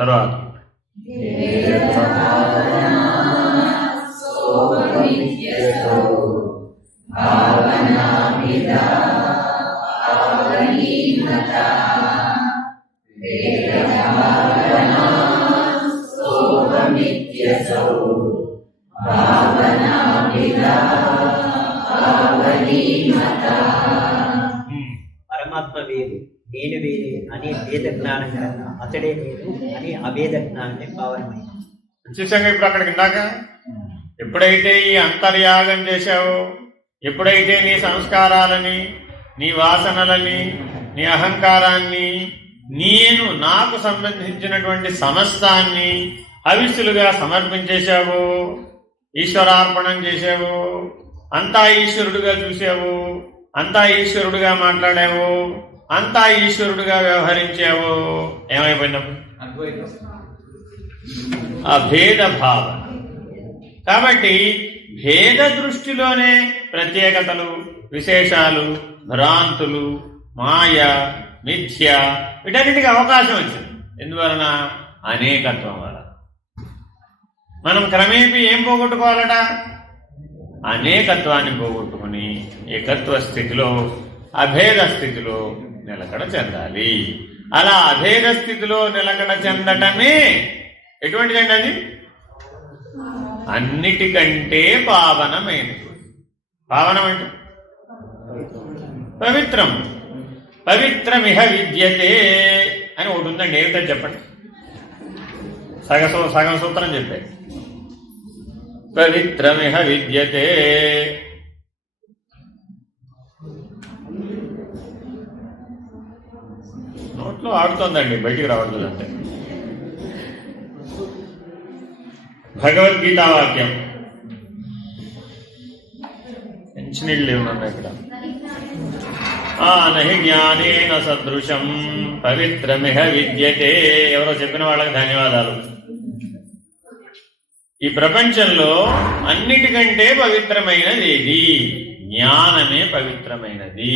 తర్వాత పరమాత్మ వేరు, నేను వేరే అనే భేద జ్ఞానం కనుక అతడే నేను అని అభేద జ్ఞానమే పావనమైంది. వచ్చేసాక ఇప్పుడు అక్కడికి ఇందాక ఎప్పుడైతే ఈ అంతర్యాగం చేశావో, ఎప్పుడైతే నీ సంస్కారాలని, నీ వాసనలని, నీ అహంకారాన్ని, నేను నాకు సంబంధించినటువంటి సమస్తాన్ని హవిస్సులుగా సమర్పించేశావు, ఈశ్వరార్పణం చేశావు, అంతా ఈశ్వరుడుగా చూసావు, అంతా ఈశ్వరుడుగా మాట్లాడావు, అంతా ఈశ్వరుడుగా వ్యవహరించావు, ఏమైపోయినప్పుడు అభేద భావన. కాబట్టి భేద దృష్టిలోనే ప్రత్యేకతలు, విశేషాలు, భ్రాంతులు, మాయ, మిథ్య వీటన్నిటికీ అవకాశం వచ్చింది. ఎందువలన? అనేకత్వం వలన. మనం క్రమేపీ ఏం పోగొట్టుకోవాలట? అనేకత్వాన్ని పోగొట్టుకుని ఏకత్వ స్థితిలో, అభేద స్థితిలో నిలకడ చెందాలి. అలా అభేద స్థితిలో నిలకడ చెందటమే ఎటువంటిదండి? అది అన్నిటికంటే పావనమైనది. పావనం అంటే పవిత్రం. పవిత్రమిహ విద్యతే అని ఒకటి ఉందండి. ఏమిటో చెప్పండి. సగం సూత్రం చెప్పాయి. పవిత్రమిహ విద్యతే. నోట్లో ఆడుతోందండి, బయటికి రావట్లేదు. అంటే భగవద్గీతా వాక్యం. మంచినీళ్ళు లేవునన్నా ఇక్కడ. నహి జ్ఞానేన సదృశం పవిత్రమిహ విద్యతే. ఎవరో చెప్పిన వాళ్ళకి ధన్యవాదాలు. ఈ ప్రపంచంలో అన్నిటికంటే పవిత్రమైనది ఏది? జ్ఞానమే పవిత్రమైనది.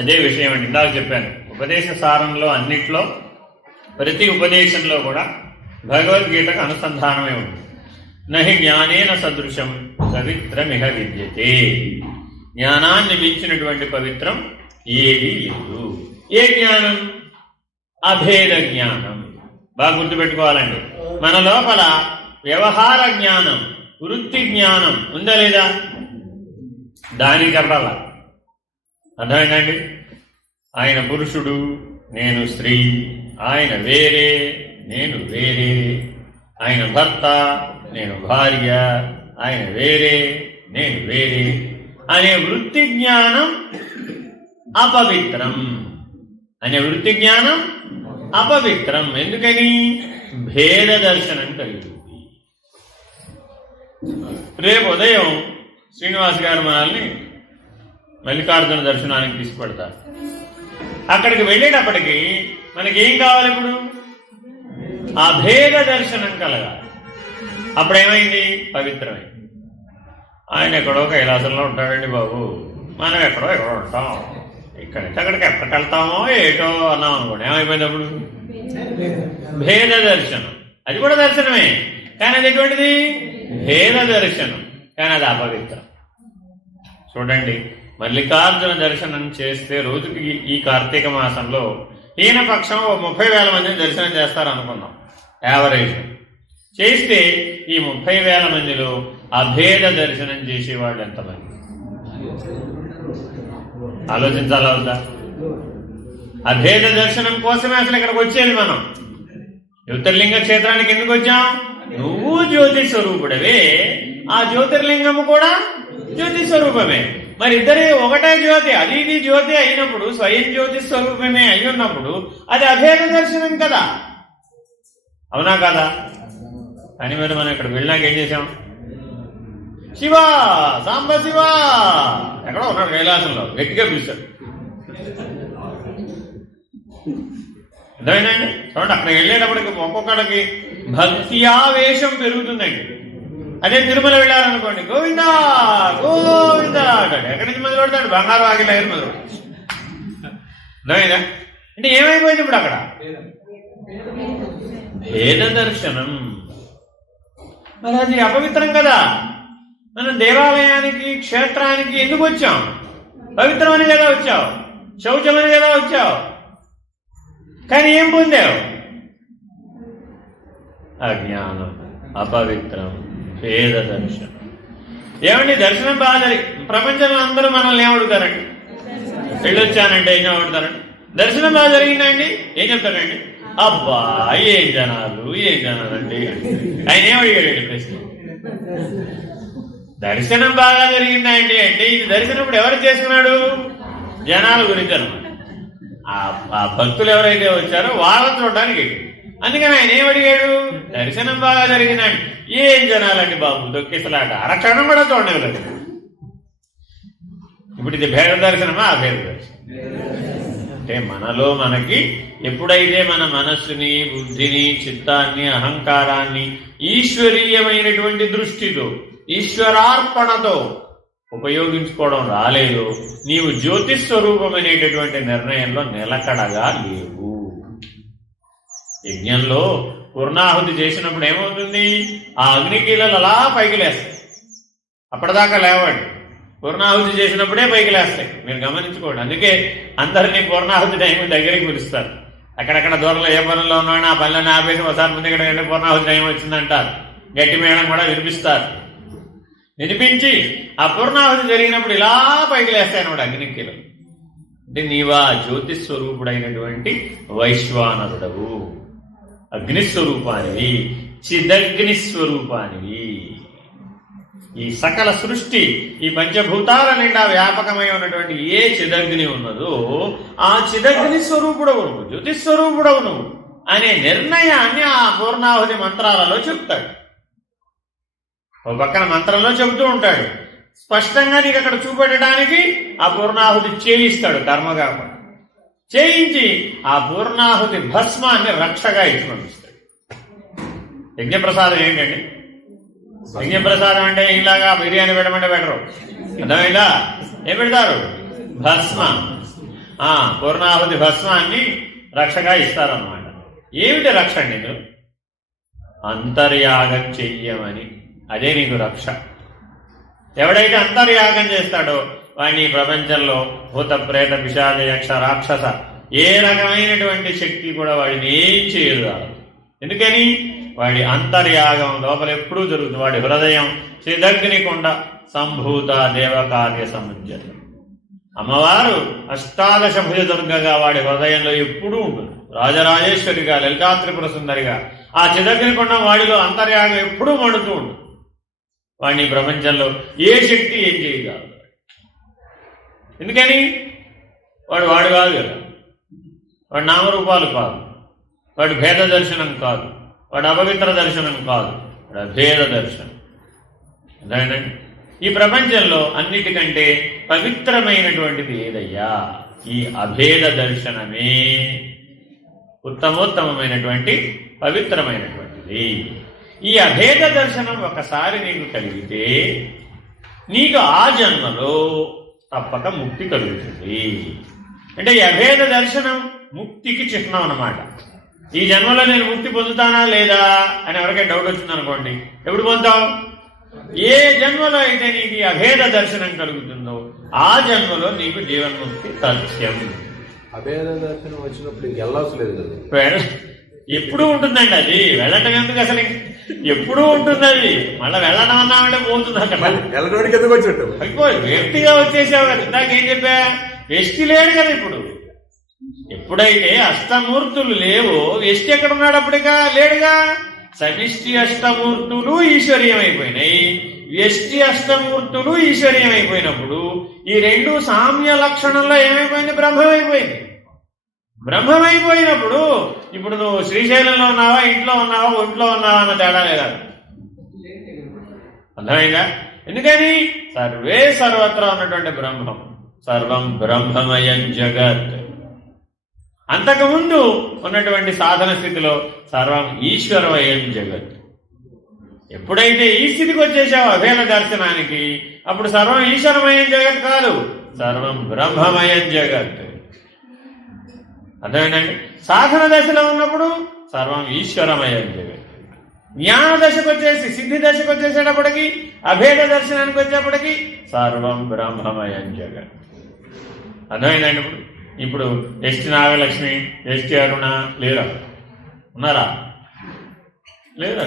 అదే విషయం అండి, ఇందాక చెప్పాను. ఉపదేశ సారంలో అన్నిట్లో, ప్రతి ఉపదేశంలో కూడా భగవద్గీతకు అనుసంధానమే ఉంది. నహి జ్ఞానేన సదృశం పవిత్రమిహ విద్యతే. జ్ఞానాన్ని మించినటువంటి పవిత్రం ఏది లేదు. ఏ జ్ఞానం? అభేద జ్ఞానం. బాగా గుర్తుపెట్టుకోవాలండి. మన లోపల వ్యవహార జ్ఞానం, వృత్తి జ్ఞానం ఉందా లేదా? దానికి చెప్పాలా? అర్థమైందండి? ఆయన పురుషుడు, నేను స్త్రీ, ఆయన వేరే, నేను వేరే, ఆయన భర్త, నేను భార్య, ఆయన వేరే, నేను వేరే అనే వృత్తి జ్ఞానం అపవిత్రం. అనే వృత్తి జ్ఞానం అపవిత్రం. ఎందుకని? భేద దర్శనం కలుగుతుంది. రేపు ఉదయం శ్రీనివాస్ గారు మనల్ని మల్లికార్జున దర్శనానికి తీసుకుపెడతారు. అక్కడికి వెళ్ళేటప్పటికి మనకేం కావాలి? ఇప్పుడు అభేద దర్శనం కలగాలి. అప్పుడేమైంది? పవిత్రమైంది. ఆయన ఎక్కడో కైలాసంలో ఉంటాడండి బాబు, మనం ఎక్కడో ఉంటాం. ఇక్కడ నుంచి అక్కడికి ఎక్కడికి వెళ్తామో ఏటో అన్నాం అనుకోండి, ఏమైపోయింది అప్పుడు? భేద దర్శనం. అది కూడా దర్శనమే, కానీ అది ఎటువంటిది? భేద దర్శనం, కానీ అది అపవిత్రం. చూడండి, మల్లికార్జున దర్శనం చేస్తే రోజుకి ఈ కార్తీక మాసంలో ఈయనపక్షం 30,000 మందిని దర్శనం చేస్తారు అనుకున్నాం యావరేజ్. చేస్తే ఈ 30,000 మందిలో అభేద దర్శనం చేసేవాళ్ళు ఎంతమంది? ఆలోచించాలా వద్దా? అభేద దర్శనం కోసమే అసలు ఇక్కడికి వచ్చేది మనం. జ్యోతిర్లింగ క్షేత్రానికి ఎందుకు వచ్చాం? నువ్వు జ్యోతి స్వరూపుడవే, ఆ జ్యోతిర్లింగము కూడా జ్యోతి స్వరూపమే. మరి ఇద్దరి ఒకటే జ్యోతి, అది ఇది జ్యోతి అయినప్పుడు, స్వయం జ్యోతి స్వరూపమే అయి ఉన్నప్పుడు అది అభేద దర్శనం కదా, అవునా కదా? కానీ మరి మనం ఇక్కడ వెళ్ళాక ఏం చేసాం? శివ, సాంబ శివ ఎక్కడో ఉన్నాడు కైలాసంలో, గట్టిగా పిలిచాడు. అర్థమైందండి? చూడండి, అక్కడికి వెళ్ళేటప్పటికి ఒక్కొక్కడికి భక్తి ఆవేశం పెరుగుతుందండి. అదే తిరుమల వెళ్ళారనుకోండి, గోవిందా గోవిందా అంటాడు. ఎక్కడి నుంచి మొదలు పెడతాడు? బంగారు వాకిల దగ్గర మొదలు పెడతాడు. అర్థమైందా? అంటే ఏమైపోయింది ఇప్పుడు అక్కడ? భేద దర్శనం. మరి అది అపవిత్రం కదా. మనం దేవాలయానికి, క్షేత్రానికి ఎందుకు వచ్చాం? పవిత్రమని కదా వచ్చావు, శౌచమని కదా వచ్చావు. కానీ ఏం పొందావు? అజ్ఞానం, అపవిత్రం, భేద దర్శనం. ఏమండి దర్శనం బాగా ప్రపంచంలో అందరూ మనల్ని ఏమడుగుతారండి? వెళ్ళొచ్చానంటే ఏం అడుగుతారండి? దర్శనం బాగా జరిగిందండి ఏం చెప్తారండి? అబ్బా ఏం జనాలు అండి. ఆయన ఏమడిగాడు ప్రశ్న? దర్శనం బాగా జరిగిందండి అంటే ఇది దర్శనం ఇప్పుడు ఎవరు చేసుకున్నాడు? జనాల గురించి అనమాట. ఆ భక్తులు ఎవరైతే వచ్చారో వాళ్ళని చూడడానికి. అందుకని ఆయన ఏమడిగాడు? దర్శనం బాగా జరిగిందండి. ఏం జనాలండి బాబు, దొక్కిసలాట, అరక్షణం కూడా చూడలేదు. ఇప్పుడు ఇది భేద దర్శనమా అభేద దర్శనం? అంటే మనలో మనకి ఎప్పుడైతే మన మనస్సుని, బుద్ధిని, చిత్తాన్ని, అహంకారాన్ని ఈశ్వరీయమైనటువంటి దృష్టితో, ఈశ్వరార్పణతో ఉపయోగించుకోవడం రాలేదు, నీవు జ్యోతిస్వరూపమైనటువంటి నిర్ణయంలో నిలకడగా లేవు. యజ్ఞంలో పూర్ణాహుతి చేసినప్పుడు ఏమవుతుంది? ఆ అగ్నికీలలు అలా పైకి లేస్తాయి. అప్పటిదాకా లేవండి, పూర్ణాహుతి చేసినప్పుడే పైకి లేస్తాయి. మీరు గమనించుకోండి. అందుకే అందరినీ పూర్ణాహుతి టైం దగ్గరికి పిలుస్తారు. అక్కడక్కడ దూరంలో ఏ పనుల్లో ఉన్నాడో ఆ పనులను ఆపేసి ఒకసారి ముందు ఇక్కడ వెళ్ళి పూర్ణాహుతి టైం వచ్చిందంటారు. గట్టి మేళం కూడా వినిపిస్తారు. వినిపించి ఆ పూర్ణాహుతి జరిగినప్పుడు ఇలా పైకి లేస్తాయి అన్నమాట అగ్నికీలలు. అంటే నీవా జ్యోతిస్వరూపుడైనటువంటి వైశ్వానరుడవు, అగ్నిస్వరూపానివి, చిదగ్నిస్వరూపానివి. ఈ సకల సృష్టి, ఈ పంచభూతాల నిండా వ్యాపకమై ఉన్నటువంటి ఏ చిదగ్ని ఉన్నదో ఆ చిదగ్ని స్వరూపుడవు నువ్వు, జ్యోతిస్వరూపుడవు నువ్వు అనే నిర్ణయాన్ని ఆ పూర్ణాహుతి మంత్రాలలో చెప్తాడు. ఒక పక్కన మంత్రంలో చెబుతూ ఉంటాడు, స్పష్టంగా నీకు అక్కడ చూపెట్టడానికి ఆ పూర్ణాహుతి చేయిస్తాడు. కర్మగా చేయించి ఆ పూర్ణాహుతి భస్మాన్ని రక్షగా ఇచ్చి పంపిస్తాడు. యజ్ఞప్రసాదం ఏంటండి? యజ్ఞప్రసాదం అంటే ఇలాగా బిర్యానీ పెట్టమంటే పెట్టరు, అర్థమైందా? ఏం పెడతారు? భస్మ. పూర్ణాహుతి భస్మాన్ని రక్షగా ఇస్తారన్నమాట. ఏమిటి రక్ష? నీకు అంతర్యాగం చెయ్యమని, అదే నీకు రక్ష. ఎవడైతే అంతర్యాగం చేస్తాడో వాడిని ప్రపంచంలో భూత, ప్రేత, పిశాచ, యక్ష, రాక్షస ఏ రకమైనటువంటి శక్తి కూడా వాడిని ఏం చేయదు. ఎందుకని? వాడి అంతర్యాగం లోపల ఎప్పుడూ జరుగుతుంది. వాడి హృదయం చిదగ్నికొండ సంభూత దేవకార్య సముజ్జత. అమ్మవారు అష్టాదశ భుజ దుర్గగా వాడి హృదయంలో ఎప్పుడూ ఉంటుంది. రాజరాజేశ్వరిగా, లలితాత్రిపుర సుందరిగా ఆ చిదగ్నికొండ వాడిలో అంతర్యాగం ఎప్పుడూ మండుతూ ఉంటుంది. వాడిని ప్రపంచంలో ఏ శక్తి ఏం చేయగలదు. ఎందుకని? వాడు కాదు కదా. వాడు నామరూపాలు కాదు, వాడు భేద దర్శనం కాదు, వాడు అపవిత్ర దర్శనం కాదు, వాడు అభేద దర్శనం. అదేనండి ఈ ప్రపంచంలో అన్నిటికంటే పవిత్రమైనటువంటిది ఏదయ్యా? ఈ అభేద దర్శనమే ఉత్తమోత్తమైనటువంటి పవిత్రమైనటువంటిది. ఈ అభేద దర్శనం ఒకసారి నీకు కలిగితే నీకు ఆ జన్మలో తప్పక ముక్తి కలుగుతుంది. అంటే ఈ అభేద దర్శనం ముక్తికి చిహ్నం అన్నమాట. ఈ జన్మలో నేను ముక్తి పొందుతానా లేదా అని ఎవరికైనా డౌట్ వచ్చిందనుకోండి, ఎప్పుడు పొందుతావు? ఏ జన్మలో అయితే నీకు ఈ అభేద దర్శనం కలుగుతుందో ఆ జన్మలో నీకు జీవన్ముక్తి తథ్యం. అభేద దర్శనం వచ్చినప్పుడు వెళ్ళవసలేదు కదా, ఎప్పుడు ఉంటుందండి అది. వెళ్ళటం ఎందుకు అసలు? ఎప్పుడూ ఉంటుంది అది. మళ్ళీ వెళ్ళడం అన్నామంటే పోతుంది అక్కడ. వెళ్ళడానికి ఎందుకు వచ్చినట్టు అయిపోయి వ్యక్తిగా వచ్చేసావు కదా. ఇందాకేం చెప్పా? వ్యష్టి లేడు కదా ఇప్పుడు. ఎప్పుడైతే అష్టమూర్తులు లేవో వ్యష్టి ఎక్కడ ఉన్నాడు? అప్పటికా లేడుగా. సమిష్టి అష్టమూర్తులు ఈశ్వర్యమైపోయినాయి, వ్యష్టి అష్టమూర్తులు ఈశ్వర్యమైపోయినప్పుడు ఈ రెండు సామ్య లక్షణంలో ఏమైపోయింది? బ్రహ్మమైపోయింది. బ్రహ్మమైపోయినప్పుడు ఇప్పుడు నువ్వు శ్రీశైలంలో ఉన్నావా, ఇంట్లో ఉన్నావా, ఒంట్లో ఉన్నావా అన్న తేడా లేదా? అర్థమైందా? ఎందుకని? సర్వే సర్వత్రా ఉన్నటువంటి బ్రహ్మం, సర్వం బ్రహ్మమయం జగత్. అంతకుముందు ఉన్నటువంటి సాధన స్థితిలో సర్వం ఈశ్వరమయం జగత్. ఎప్పుడైతే ఈ స్థితికి వచ్చేసావో అభేద దర్శనానికి, అప్పుడు సర్వం ఈశ్వరమయం జగత్ కాదు, సర్వం బ్రహ్మమయం జగత్. అర్థమేనండి? సాధన దశలో ఉన్నప్పుడు సర్వం ఈశ్వరమయం జగత్. జ్ఞాన దశకు వచ్చేసి సిద్ధి దశకు వచ్చేసేటప్పటికి, అభేద దర్శనానికి వచ్చేప్పటికి సర్వం బ్రహ్మమయం జగత్. అర్థమైందండి? ఇప్పుడు ఎస్టి నాగలక్ష్మి, ఎస్టి అరుణ లేరా? ఉన్నారా? లేదా?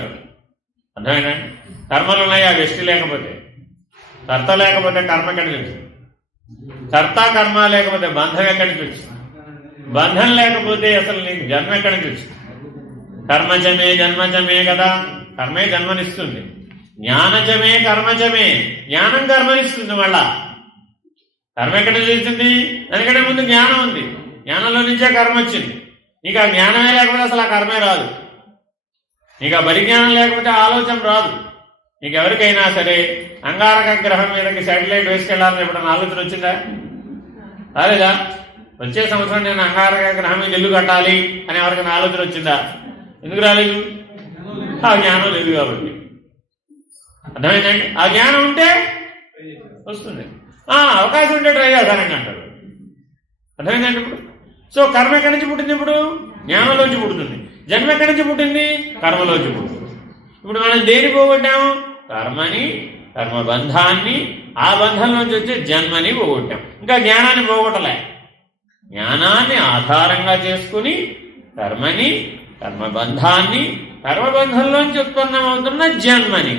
అర్థమైందండి? కర్మలు ఉన్నాయి, అవి ఎస్టి లేకపోతే. కర్త లేకపోతే కర్మ ఎక్కడి నుంచి? కర్త కర్మ లేకపోతే బంధం ఎక్కడి నుంచి వచ్చింది? బంధం లేకపోతే అసలు నీకు జన్మ ఎక్కడి నుంచి వచ్చింది? కర్మచమే జన్మచమే కదా, కర్మే జన్మనిస్తుంది. జ్ఞానచమే కర్మచమే, జ్ఞానం కర్మనిస్తుంది. మళ్ళా కర్మ ఎక్కడ చేస్తుంది? దానికంటే ముందు జ్ఞానం ఉంది, జ్ఞానంలో నుంచే కర్మ వచ్చింది. నీకు ఆ జ్ఞానమే లేకపోతే అసలు ఆ కర్మే రాదు. నీకు ఆ పరిజ్ఞానం లేకపోతే ఆలోచన రాదు. నీకు ఎవరికైనా సరే అంగారక గ్రహం మీదకి శాటిలైట్ వేసుకెళ్లాలని ఎప్పుడన్నా ఆలోచన వచ్చిందా? రాలేదా? వచ్చే సంవత్సరం నేను అంగారక గ్రహం మీద ఇల్లు కట్టాలి అని ఎవరికైనా ఆలోచన వచ్చిందా? ఎందుకు రాలేదు? ఆ జ్ఞానం లేదు కాబట్టి. అర్థమైందండి? ఆ జ్ఞానం ఉంటే వస్తుంది. అవకాశం ఉంటే ట్రై చేస్తానండి అంటారు. అర్థమైందండి? ఇప్పుడు సో కర్మ ఎక్కడి నుంచి పుట్టింది? ఇప్పుడు జ్ఞానంలోంచి పుడుతుంది. జన్మ ఎక్కడి నుంచి పుట్టింది? కర్మలోంచి పుట్టింది. ఇప్పుడు మనం దేని పోగొట్టాము? కర్మని, కర్మబంధాన్ని, ఆ బంధంలోంచి వచ్చే జన్మని పోగొట్టాం. ఇంకా జ్ఞానాన్ని పోగొట్టలే. జ్ఞానాన్ని ఆధారంగా చేసుకుని కర్మని, కర్మబంధాన్ని, కర్మబంధంలోంచి ఉత్పన్నమవుతున్న జన్మని,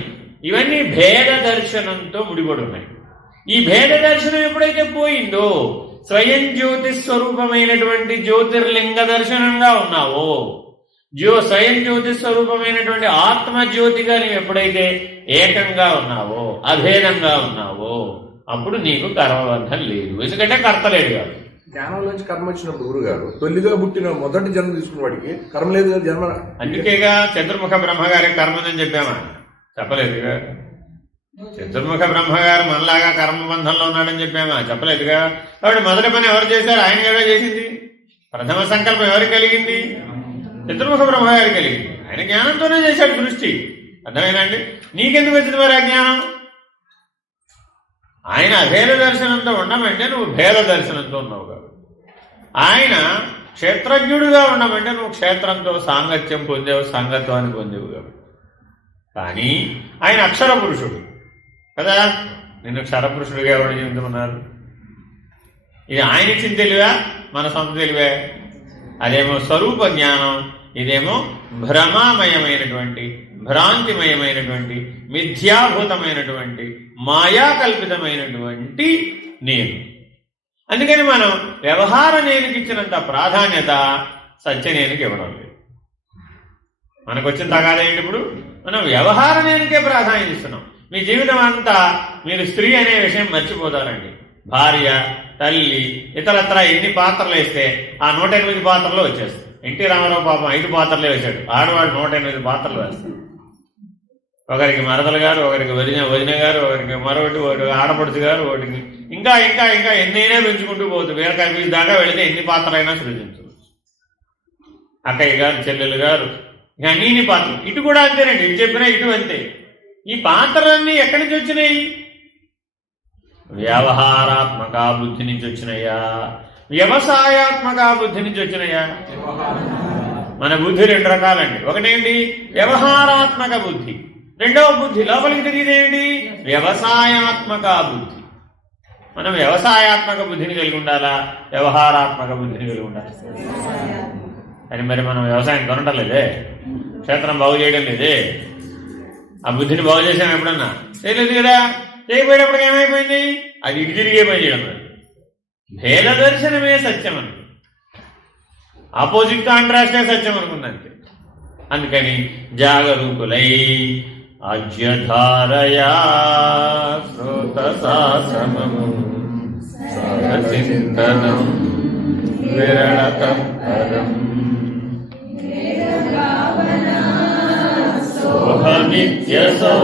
ఇవన్నీ భేద దర్శనంతో ముడిపడి ఉన్నాయి. ఈ భేద దర్శనం ఎప్పుడైతే పోయిందో, స్వయం జ్యోతి స్వరూపమైనటువంటి జ్యోతిర్లింగ దర్శనంగా ఉన్నావో, స్వయం జ్యోతి స్వరూపమైనటువంటి ఆత్మజ్యోతిగా నీవు ఎప్పుడైతే ఏకంగా ఉన్నావో, అభేదంగా ఉన్నావో, అప్పుడు నీకు కర్మబంధం లేదు. ఎందుకంటే కర్తలేడు కాదు. జ్ఞానంలోంచి కర్మ వచ్చినప్పుడు గురుగారు తొలిగా పుట్టిన మొదటి జన్మ తీసుకున్న వాడికి కర్మ లేదు కదా జన్మ. అందుకేగా చతుర్ముఖ బ్రహ్మగారికి కర్మని చెప్పామా? చెప్పలేదుగా. చతుర్ముఖ బ్రహ్మగారు మనలాగా కర్మబంధంలో ఉన్నాడని చెప్పామా? చెప్పలేదుగా. కాబట్టి మొదటి పని ఎవరు చేశారు? ఆయన కదా చేసింది. ప్రథమ సంకల్పం ఎవరికి కలిగింది? చతుర్ముఖ బ్రహ్మగారి కలిగింది. ఆయన జ్ఞానంతోనే చేశాడు సృష్టి. అర్థమేనండి? నీకెందుకు వచ్చింది మరి ఆ జ్ఞానం? ఆయన అభేద దర్శనంతో ఉండమంటే నువ్వు భేద దర్శనంతో ఉన్నావు కాబట్టి, ఆయన క్షేత్రజ్ఞుడుగా ఉండమంటే నువ్వు క్షేత్రంతో సాంగత్యం పొందేవు, సంగత్వాన్ని పొందేవు కాబట్టి. కానీ ఆయన అక్షర పురుషుడు కదా, నిన్ను క్షరపురుషుడిగా ఎవరు చెబుతున్నారు? ఇది ఆయన ఇచ్చిన తెలివా, మన సొంత తెలివే? అదేమో స్వరూప జ్ఞానం, ఇదేమో భ్రమామయమైనటువంటి, భ్రాంతిమయమైనటువంటి, మిథ్యాభూతమైనటువంటి, మాయాకల్పితమైనటువంటి నేను. అందుకని మనం వ్యవహార నేనుకి ఇచ్చినంత ప్రాధాన్యత సత్య నేనుకి ఇవ్వడం లేదు. మనకు వచ్చిన తగాదా ఏంటి? ఇప్పుడు మనం వ్యవహార నేనుకే ప్రాధాన్యత ఇస్తున్నాం. మీ జీవితం అంతా మీరు స్త్రీ అనే విషయం మర్చిపోతారండి. భార్య, తల్లి, ఇతరత్ర ఎన్ని పాత్రలు వేస్తే ఆ 108 పాత్రలు వచ్చేస్తాయి. ఎన్టీ రామారావు పాపం 5 పాత్రలే వేశాడు. ఆడవాడు 108 పాత్రలు వేస్తాడు. ఒకరికి మరదలు గారు, ఒకరికి వదిన గారు, ఒకరికి మరొకటి, ఒకటి ఆడపడుచు గారు, ఒకటికి ఇంకా ఇంకా ఇంకా ఎన్నైనా పెంచుకుంటూ పోతుంది. బీరకాయ పీసు దాకా వెళితే ఎన్ని పాత్రలైనా సృజించవచ్చు. అక్కయ్య గారు, చెల్లెలు గారు, ఇంకా అన్ని పాత్రలు. ఇటు కూడా అంతేనండి. ఇటు చెప్పినా ఇటు అంతే. ఈ పాత్రలన్నీ ఎక్కడి నుంచి వచ్చినాయి? వ్యవహారాత్మక బుద్ధి నుంచి వచ్చినాయా, వ్యవసాయాత్మక బుద్ధి నుంచి వచ్చినాయా? మన బుద్ధి 2 రకాలండి. ఒకటేంటి? వ్యవహారాత్మక బుద్ధి. రెండవ బుద్ధి లోపలికి తెలియదేంటి? వ్యవసాయాత్మక బుద్ధి. మనం వ్యవసాయాత్మక బుద్ధిని కలిగి ఉండాలా, వ్యవహారాత్మక బుద్ధిని కలిగి ఉండాలి. అని మరి మనం వ్యవసాయం కొనటం లేదే, క్షేత్రం బాగు చేయడం లేదే, ఆ బుద్ధిని బాగు చేసాం ఎప్పుడన్నా? చేయలేదు కదా. చేయబోయేటప్పటికి ఏమైపోయింది? అది ఇటు తిరిగే పని చేయడం. భేద దర్శనమే సత్యం అని, ఆపోజిట్ కాంట్రాస్టే సత్యం అనుకుందంతే. అందుకని జాగరూకులై అజ్యధారయా శ్రోతసాసమము సారచింతనం విరళతరం సోహమిత్యసౌ